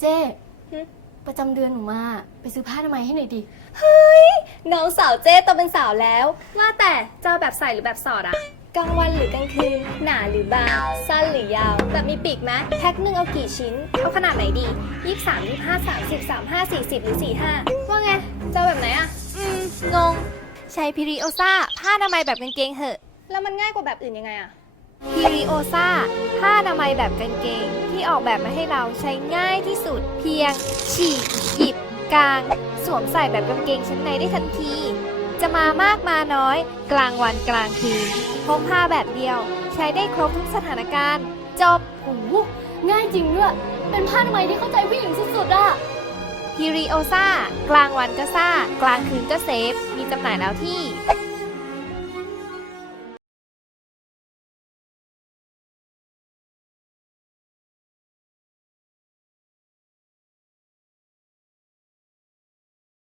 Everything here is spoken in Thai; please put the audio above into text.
เจ๊หึประจำเดือนหนูมาไปซื้อผ้าอนามัยให้หน่อยดิน้องสาวเจ้โตเป็นสาวแล้ว ว่าแต่จะเอาแบบใส่หรือแบบสอดอะกลางวันหรือกลางคืน หนาหรือบาง สั้นหรือยาว แบบมีปีกไหมแพ็คหนึ่งเอากี่ชิ้น เอาขนาดไหนดียี่สามยี่ห้าสามสิบสามห้าสี่สิบหรือสี่ห้าว่าไงจะเอาแบบไหนอะอืมงง ใช้พิริโอซาผ้าอนามัยแบบกางเกงเหอะ แล้วมันง่ายกว่าแบบอื่นยังไงอะ พิริโอซาผ้าอนามัยแบบกางเกง ที่ออกแบบมาให้เราใช้ง่ายที่สุด เพียง ฉีกหยิบ กาง สวมใส่แบบกางเกงชั้นในได้ทันที จะมามากมาน้อย กลางวันกลางคืนพกผ้าแบบเดียว ใช้ได้ครบทุกสถานการณ์ จบโอ้โหง่ายจริงด้วย เป็นผ้าอนามัยที่เข้าใจผู้หญิงสุดๆอะพิริโอซากลางวันก็ซ่ากลางคืนก็เซฟ มีจำหน่ายแล้วที่